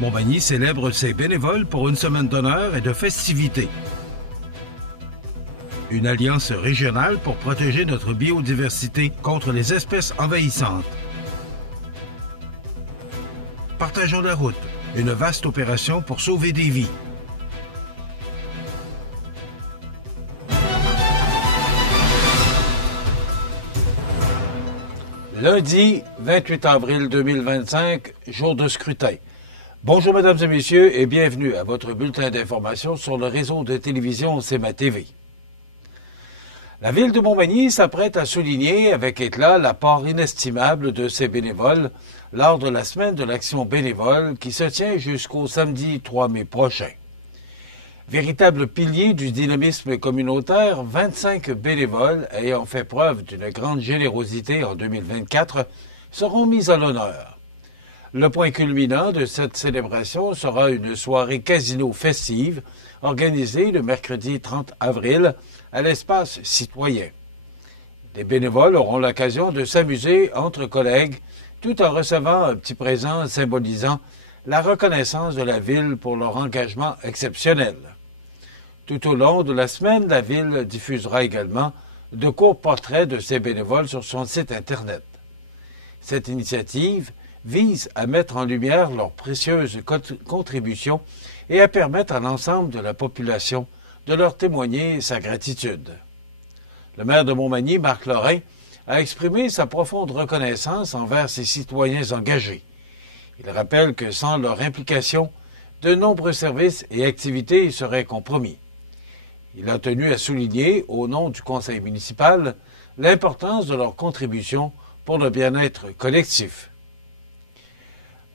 Montmagny célèbre ses bénévoles pour une semaine d'honneur et de festivités. Une alliance régionale pour protéger notre biodiversité contre les espèces envahissantes. Partageons la route, une vaste opération pour sauver des vies. Lundi 28 avril 2025, jour de scrutin. Bonjour mesdames et messieurs et bienvenue à votre bulletin d'information sur le réseau de télévision CMA TV. La ville de Montmagny s'apprête à souligner avec éclat l'apport inestimable de ses bénévoles lors de la semaine de l'action bénévole qui se tient jusqu'au samedi 3 mai prochain. Véritable pilier du dynamisme communautaire, 25 bénévoles ayant fait preuve d'une grande générosité en 2024 seront mis à l'honneur. Le point culminant de cette célébration sera une soirée casino festive organisée le mercredi 30 avril à l'espace citoyen. Les bénévoles auront l'occasion de s'amuser entre collègues tout en recevant un petit présent symbolisant la reconnaissance de la ville pour leur engagement exceptionnel. Tout au long de la semaine, la ville diffusera également de courts portraits de ses bénévoles sur son site Internet. Cette initiative vise à mettre en lumière leurs précieuses contributions et à permettre à l'ensemble de la population de leur témoigner sa gratitude. Le maire de Montmagny, Marc Lorrain, a exprimé sa profonde reconnaissance envers ses citoyens engagés. Il rappelle que sans leur implication, de nombreux services et activités seraient compromis. Il a tenu à souligner, au nom du conseil municipal, l'importance de leur contribution pour le bien-être collectif.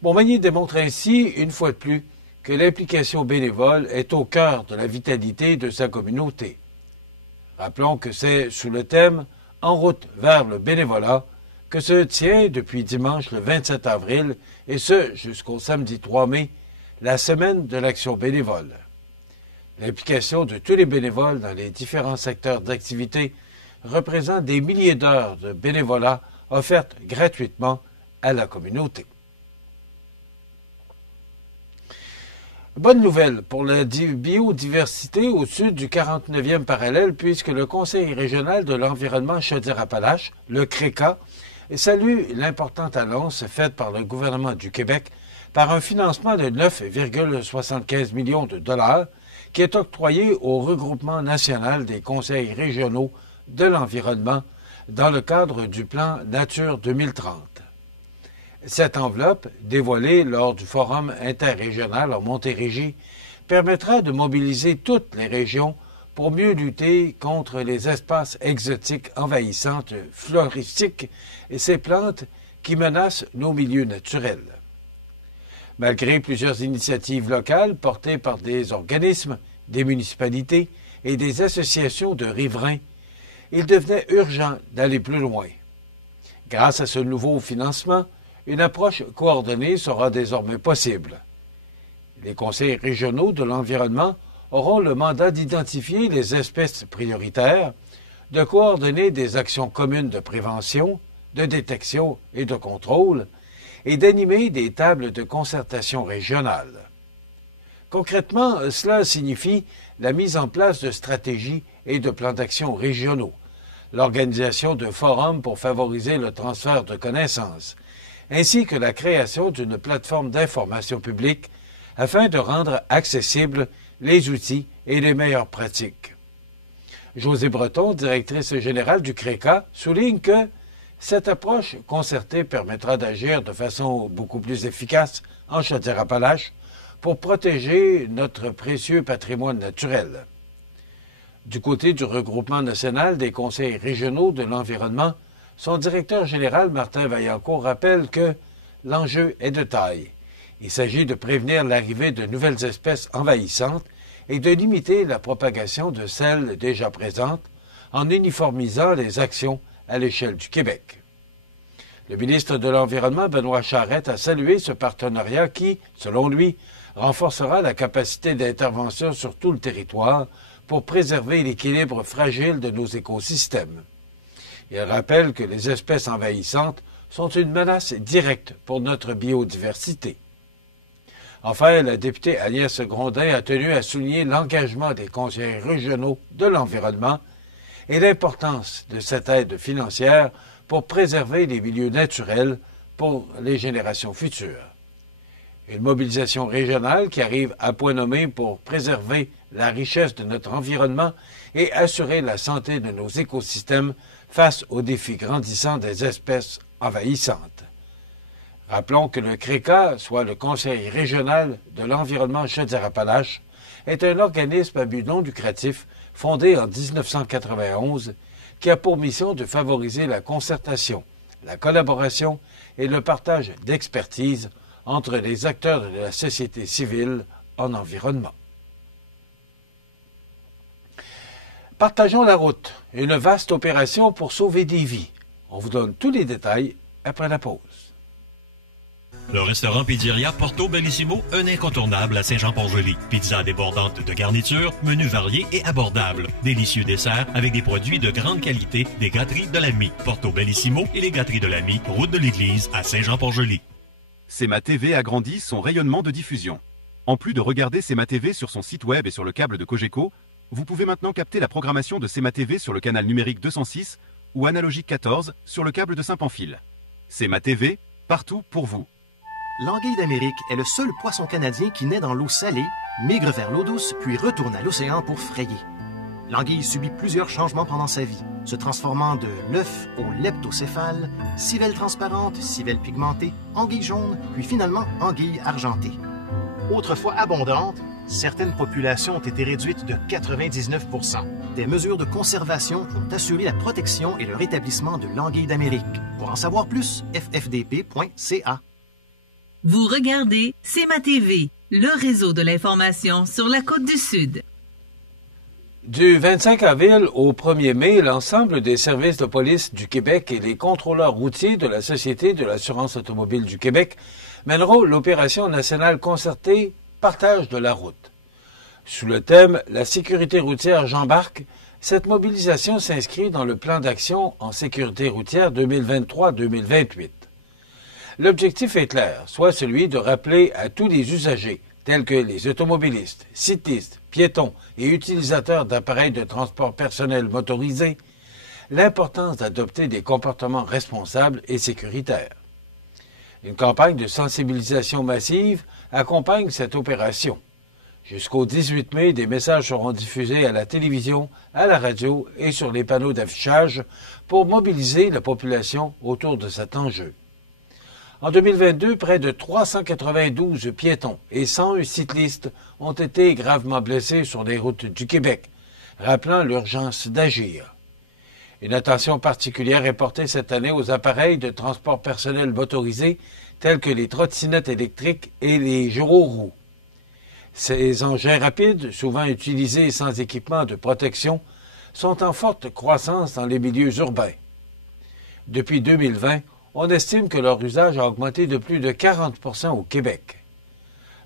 Montmagny démontre ainsi, une fois de plus, que l'implication bénévole est au cœur de la vitalité de sa communauté. Rappelons que c'est sous le thème « En route vers le bénévolat » que se tient depuis dimanche le 27 avril, et ce jusqu'au samedi 3 mai, la semaine de l'action bénévole. L'implication de tous les bénévoles dans les différents secteurs d'activité représente des milliers d'heures de bénévolat offertes gratuitement à la communauté. Bonne nouvelle pour la biodiversité au sud du 49e parallèle, puisque le Conseil régional de l'environnement Chaudière-Appalaches, le CRECA, salue l'importante annonce faite par le gouvernement du Québec par un financement de 9,75 millions de dollars qui est octroyé au regroupement national des conseils régionaux de l'environnement dans le cadre du plan Nature 2030. Cette enveloppe, dévoilée lors du forum interrégional en Montérégie, permettra de mobiliser toutes les régions pour mieux lutter contre les espaces exotiques envahissantes floristiques et ces plantes qui menacent nos milieux naturels. Malgré plusieurs initiatives locales portées par des organismes, des municipalités et des associations de riverains, il devenait urgent d'aller plus loin. Grâce à ce nouveau financement, une approche coordonnée sera désormais possible. Les conseils régionaux de l'environnement auront le mandat d'identifier les espèces prioritaires, de coordonner des actions communes de prévention, de détection et de contrôle, et d'animer des tables de concertation régionales. Concrètement, cela signifie la mise en place de stratégies et de plans d'action régionaux, l'organisation de forums pour favoriser le transfert de connaissances, ainsi que la création d'une plateforme d'information publique afin de rendre accessibles les outils et les meilleures pratiques. Josée Breton, directrice générale du CRECA, souligne que cette approche concertée permettra d'agir de façon beaucoup plus efficace en Chaudière-Appalaches pour protéger notre précieux patrimoine naturel. Du côté du regroupement national des conseils régionaux de l'environnement, son directeur général, Martin Vaillancourt, rappelle que l'enjeu est de taille. Il s'agit de prévenir l'arrivée de nouvelles espèces envahissantes et de limiter la propagation de celles déjà présentes en uniformisant les actions à l'échelle du Québec. Le ministre de l'Environnement, Benoît Charette, a salué ce partenariat qui, selon lui, renforcera la capacité d'intervention sur tout le territoire pour préserver l'équilibre fragile de nos écosystèmes. Il rappelle que les espèces envahissantes sont une menace directe pour notre biodiversité. Enfin, la députée Agnès Grondin a tenu à souligner l'engagement des conseillers régionaux de l'environnement et l'importance de cette aide financière pour préserver les milieux naturels pour les générations futures. Une mobilisation régionale qui arrive à point nommé pour préserver la richesse de notre environnement et assurer la santé de nos écosystèmes face aux défis grandissants des espèces envahissantes. Rappelons que le CRECA, soit le Conseil régional de l'environnement Chaudière-Appalaches, est un organisme à but non lucratif fondé en 1991 qui a pour mission de favoriser la concertation, la collaboration et le partage d'expertise entre les acteurs de la société civile en environnement. Partageons la route, une vaste opération pour sauver des vies. On vous donne tous les détails après la pause. Le restaurant Pizzeria Porto Bellissimo, un incontournable à Saint-Jean-Port-Joli. Pizza débordante de garnitures, menus variés et abordables. Délicieux desserts avec des produits de grande qualité des gâteries de l'Ami. Porto Bellissimo et les gâteries de l'Ami, route de l'église à Saint-Jean-Port-Joli. CEMA TV agrandit son rayonnement de diffusion. En plus de regarder CEMA TV sur son site web et sur le câble de Cogeco, vous pouvez maintenant capter la programmation de CEMA TV sur le canal numérique 206 ou analogique 14 sur le câble de Saint-Pamphile. CEMA TV, partout pour vous. L'anguille d'Amérique est le seul poisson canadien qui naît dans l'eau salée, migre vers l'eau douce, puis retourne à l'océan pour frayer. L'anguille subit plusieurs changements pendant sa vie, se transformant de l'œuf au leptocéphale, civelle transparente, civelle pigmentée, anguille jaune, puis finalement anguille argentée. Autrefois abondante, certaines populations ont été réduites de 99 %. Des mesures de conservation ont assuré la protection et le rétablissement de l'anguille d'Amérique. Pour en savoir plus, ffdp.ca. Vous regardez CEMA TV, le réseau de l'information sur la Côte-du-Sud. Du 25 avril au 1er mai, l'ensemble des services de police du Québec et les contrôleurs routiers de la Société de l'assurance automobile du Québec mèneront l'opération nationale concertée Partage de la route. Sous le thème « La sécurité routière j'embarque », cette mobilisation s'inscrit dans le plan d'action en sécurité routière 2023-2028. L'objectif est clair, soit celui de rappeler à tous les usagers, tels que les automobilistes, cyclistes, piétons et utilisateurs d'appareils de transport personnel motorisés, l'importance d'adopter des comportements responsables et sécuritaires. Une campagne de sensibilisation massive accompagne cette opération. Jusqu'au 18 mai, des messages seront diffusés à la télévision, à la radio et sur les panneaux d'affichage pour mobiliser la population autour de cet enjeu. En 2022, près de 392 piétons et 101 cyclistes ont été gravement blessés sur les routes du Québec, rappelant l'urgence d'agir. Une attention particulière est portée cette année aux appareils de transport personnel motorisés tels que les trottinettes électriques et les gyroroues. Ces engins rapides, souvent utilisés sans équipement de protection, sont en forte croissance dans les milieux urbains. Depuis 2020, on estime que leur usage a augmenté de plus de 40 % au Québec.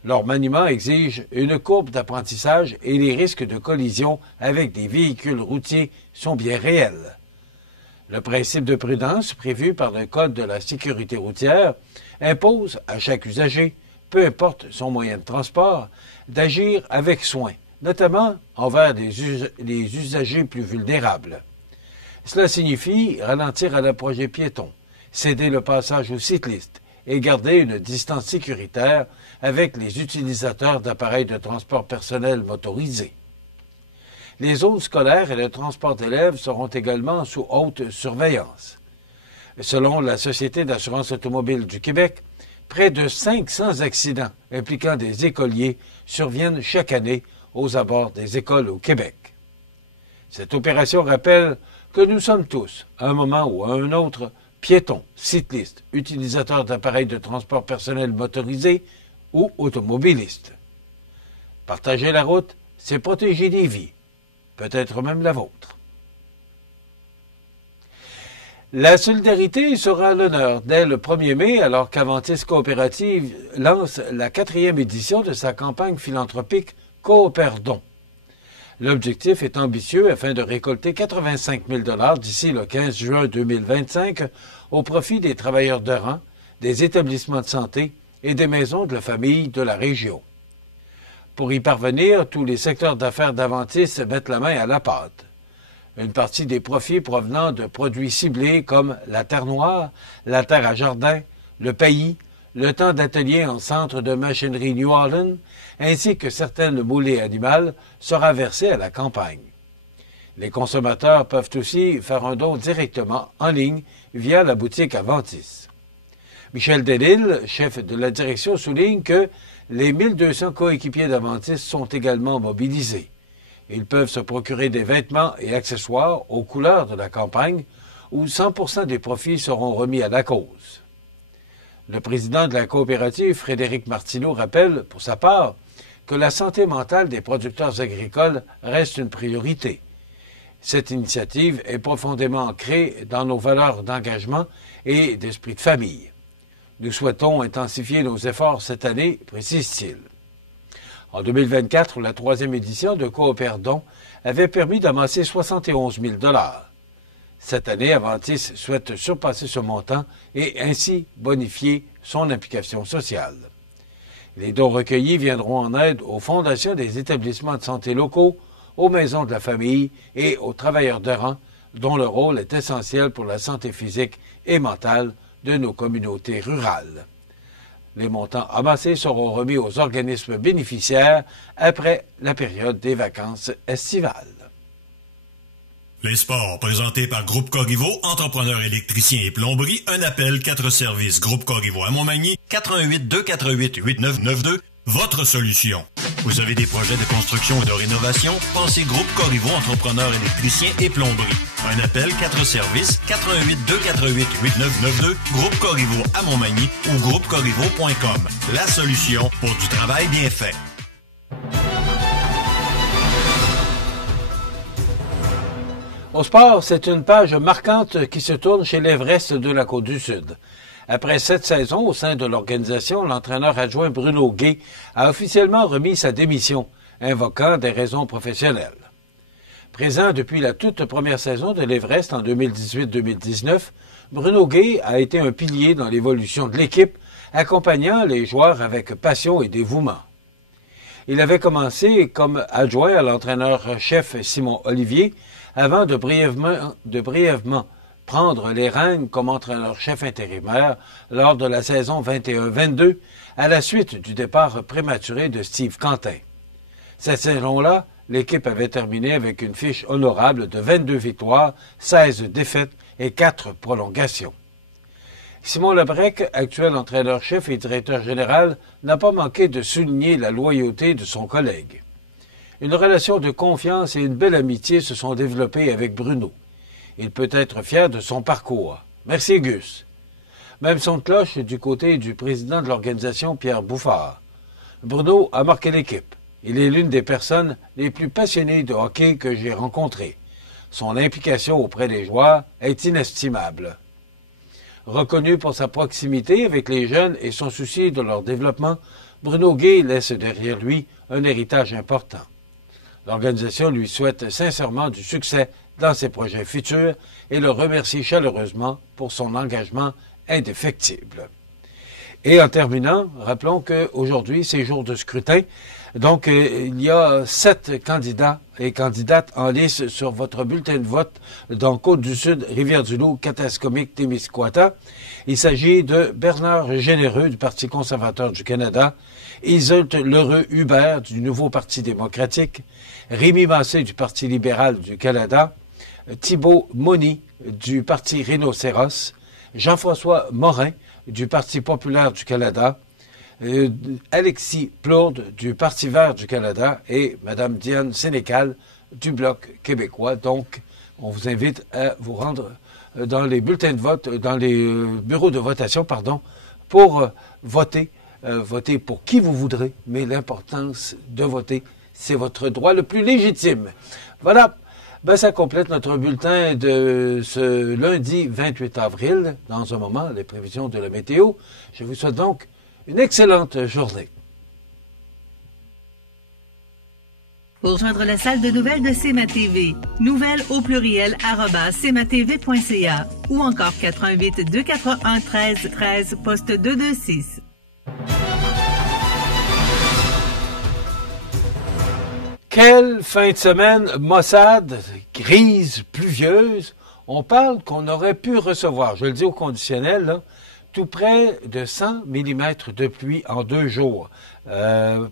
Leur maniement exige une courbe d'apprentissage et les risques de collision avec des véhicules routiers sont bien réels. Le principe de prudence prévu par le Code de la sécurité routière impose à chaque usager, peu importe son moyen de transport, d'agir avec soin, notamment envers les usagers plus vulnérables. Cela signifie ralentir à l'approche des piétons, céder le passage aux cyclistes et garder une distance sécuritaire avec les utilisateurs d'appareils de transport personnel motorisés. Les zones scolaires et le transport d'élèves seront également sous haute surveillance. Selon la Société d'assurance automobile du Québec, près de 500 accidents impliquant des écoliers surviennent chaque année aux abords des écoles au Québec. Cette opération rappelle que nous sommes tous, à un moment ou à un autre, piétons, cyclistes, utilisateurs d'appareils de transport personnel motorisés ou automobilistes. Partager la route, c'est protéger des vies, peut-être même la vôtre. La solidarité sera à l'honneur dès le 1er mai, alors qu'Aventis Coopérative lance la 4e édition de sa campagne philanthropique Coopère-Don. L'objectif est ambitieux afin de récolter 85 000 $ d'ici le 15 juin 2025 au profit des travailleurs de rang, des établissements de santé et des maisons de la famille de la région. Pour y parvenir, tous les secteurs d'affaires d'Aventis mettent la main à la pâte. Une partie des profits provenant de produits ciblés comme la terre noire, la terre à jardin, le paillis, le temps d'atelier en centre de machinerie New Orleans, ainsi que certaines moulées animales, sera versé à la campagne. Les consommateurs peuvent aussi faire un don directement en ligne via la boutique Aventis. Michel Delisle, chef de la direction, souligne que les 1200 coéquipiers d'Aventis sont également mobilisés. Ils peuvent se procurer des vêtements et accessoires aux couleurs de la campagne où 100% des profits seront remis à la cause. Le président de la coopérative, Frédéric Martineau, rappelle, pour sa part, que la santé mentale des producteurs agricoles reste une priorité. Cette initiative est profondément ancrée dans nos valeurs d'engagement et d'esprit de famille. Nous souhaitons intensifier nos efforts cette année, précise-t-il. En 2024, la 3e édition de Cooperdon avait permis d'amasser 71 000 $. Cette année, Aventis souhaite surpasser ce montant et ainsi bonifier son implication sociale. Les dons recueillis viendront en aide aux fondations des établissements de santé locaux, aux maisons de la famille et aux travailleurs de rang, dont le rôle est essentiel pour la santé physique et mentale de nos communautés rurales. Les montants amassés seront remis aux organismes bénéficiaires après la période des vacances estivales. Les sports, présentés par Groupe Corriveau, entrepreneur électricien et plomberie, un appel, 4 services. Groupe Corriveau à Montmagny, 418-248-8992, votre solution. Vous avez des projets de construction ou de rénovation? Pensez Groupe Corriveau, entrepreneur électricien et plomberie. Un appel, 4 services, 418-248-8992, Groupe Corriveau à Montmagny ou groupecorriveau.com. La solution pour du travail bien fait. Au sport, c'est une page marquante qui se tourne chez l'Everest de la Côte-du-Sud. Après 7 saisons au sein de l'organisation, l'entraîneur adjoint Bruno Guay a officiellement remis sa démission, invoquant des raisons professionnelles. Présent depuis la toute première saison de l'Everest en 2018-2019, Bruno Guay a été un pilier dans l'évolution de l'équipe, accompagnant les joueurs avec passion et dévouement. Il avait commencé comme adjoint à l'entraîneur-chef Simon Olivier, avant de brièvement prendre les rênes comme entraîneur-chef intérimaire lors de la saison 21-22, à la suite du départ prématuré de Steve Quentin. Cette saison-là, l'équipe avait terminé avec une fiche honorable de 22 victoires, 16 défaites et 4 prolongations. Simon Lebrec, actuel entraîneur-chef et directeur général, n'a pas manqué de souligner la loyauté de son collègue. Une relation de confiance et une belle amitié se sont développées avec Bruno. Il peut être fier de son parcours. Merci Gus. Même son de cloche du côté du président de l'organisation, Pierre Bouffard. Bruno a marqué l'équipe. Il est l'une des personnes les plus passionnées de hockey que j'ai rencontrées. Son implication auprès des joueurs est inestimable. Reconnu pour sa proximité avec les jeunes et son souci de leur développement, Bruno Guay laisse derrière lui un héritage important. L'organisation lui souhaite sincèrement du succès dans ses projets futurs et le remercie chaleureusement pour son engagement indéfectible. Et en terminant, rappelons qu'aujourd'hui, c'est jour de scrutin. Donc, il y a 7 candidats et candidates en lice sur votre bulletin de vote dans Côte-du-Sud, Rivière-du-Loup, Katascomique, Témiscouata. Il s'agit de Bernard Généreux du Parti conservateur du Canada, Iseult Lheureux-Hubert du Nouveau Parti démocratique, Rémi Massé du Parti libéral du Canada, Thibault Moni du Parti Rhinocéros, Jean-François Morin du Parti populaire du Canada, Alexis Plourde du Parti vert du Canada et Mme Diane Sénécal du Bloc québécois. Donc, on vous invite à vous rendre dans les bulletins de vote, dans les bureaux de votation, pour voter. Voter pour qui vous voudrez, mais l'importance de voter, c'est votre droit le plus légitime. Voilà, ça complète notre bulletin de ce lundi 28 avril. Dans un moment, les prévisions de la météo. Je vous souhaite donc une excellente journée. Pour joindre la salle de nouvelles de CMA-TV, nouvelles au pluriel @cmatv.ca ou encore 418 241 13 13 poste 226. Quelle fin de semaine Mossad, grise, pluvieuse. On parle qu'on aurait pu recevoir, je le dis au conditionnel, là, tout près de 100 mm de pluie en 2 jours.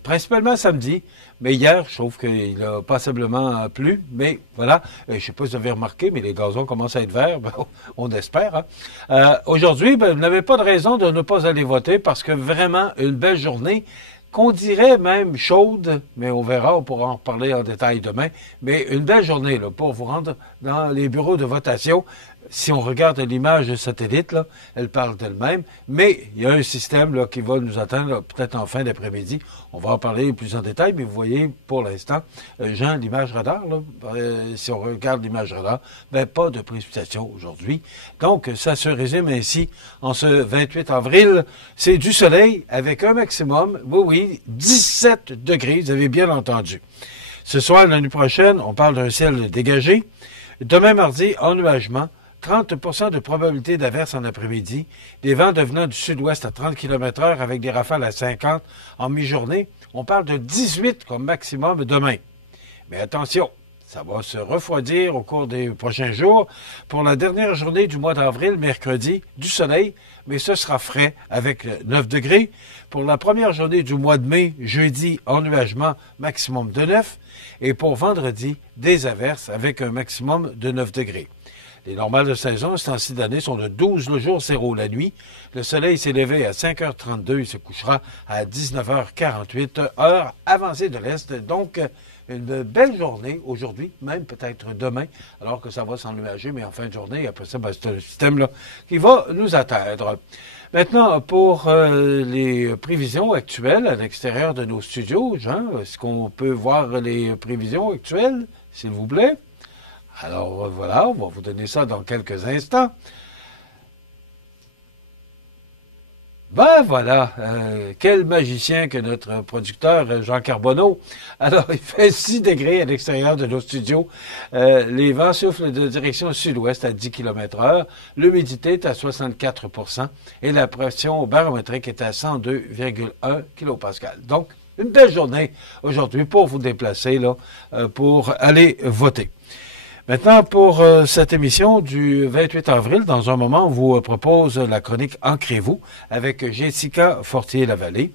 Principalement samedi, mais hier, je trouve qu'il a passablement plu. Mais voilà, je ne sais pas si vous avez remarqué, mais les gazons commencent à être verts, ben, on espère. Hein. Aujourd'hui, ben, vous n'avez pas de raison de ne pas aller voter parce que vraiment une belle journée, qu'on dirait même chaude, mais on verra, on pourra en reparler en détail demain. Mais une belle journée là, pour vous rendre dans les bureaux de votation. Si on regarde l'image de satellite, là, elle parle d'elle-même, mais il y a un système là, qui va nous attendre peut-être en fin d'après-midi. On va en parler plus en détail, mais vous voyez, pour l'instant, Jean, l'image radar, là, si on regarde l'image radar, ben, pas de précipitation aujourd'hui. Donc, ça se résume ainsi en ce 28 avril. C'est du soleil avec un maximum, oui, 17 degrés, vous avez bien entendu. Ce soir, l'année prochaine, on parle d'un ciel dégagé. Demain mardi, ennuagement. 30% de probabilité d'averse en après-midi, des vents devenant du sud-ouest à 30 km/h avec des rafales à 50 en mi-journée. On parle de 18 comme maximum demain. Mais attention, ça va se refroidir au cours des prochains jours. Pour la dernière journée du mois d'avril, mercredi, du soleil, mais ce sera frais avec 9 degrés. Pour la première journée du mois de mai, jeudi, ennuagement, maximum de 9. Et pour vendredi, des averses avec un maximum de 9 degrés. Les normales de saison, ce temps-ci d'année, sont de 12 le jour, 0 la nuit. Le soleil s'est levé à 5h32, il se couchera à 19h48, heure avancée de l'Est. Donc, une belle journée aujourd'hui, même peut-être demain, alors que ça va s'ennuager, mais en fin de journée, après ça, ben, c'est un système-là qui va nous atteindre. Maintenant, pour les prévisions actuelles à l'extérieur de nos studios, Jean, est-ce qu'on peut voir les prévisions actuelles, s'il vous plaît? Alors voilà, on va vous donner ça dans quelques instants. Ben voilà, quel magicien que notre producteur Jean Carbonneau. Alors, il fait 6 degrés à l'extérieur de nos studios. Les vents soufflent de direction sud-ouest à 10 km/h. L'humidité est à 64% et la pression barométrique est à 102,1 kPa. Donc, une belle journée aujourd'hui pour vous déplacer là, pour aller voter. Maintenant, pour cette émission du 28 avril, dans un moment, on vous propose la chronique Ancrez-vous avec Jessica Fortier-Lavallée.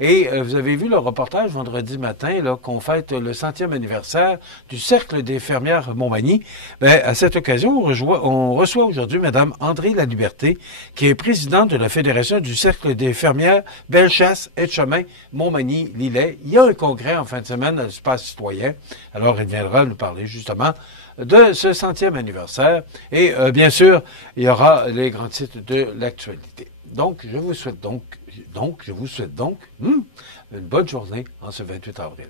Et vous avez vu le reportage vendredi matin là, qu'on fête le 100e anniversaire du Cercle des fermières Montmagny. Ben, à cette occasion, on reçoit aujourd'hui Mme André Laliberté, qui est présidente de la Fédération du Cercle des fermières Bellechasse, Etchemin, Montmagny-Lillet. Il y a un congrès en fin de semaine à l'Espace citoyen. Alors, elle viendra nous parler justement de ce 100e anniversaire. Et bien sûr, il y aura les grands titres de l'actualité. Donc, je vous souhaite donc une bonne journée en ce 28 avril.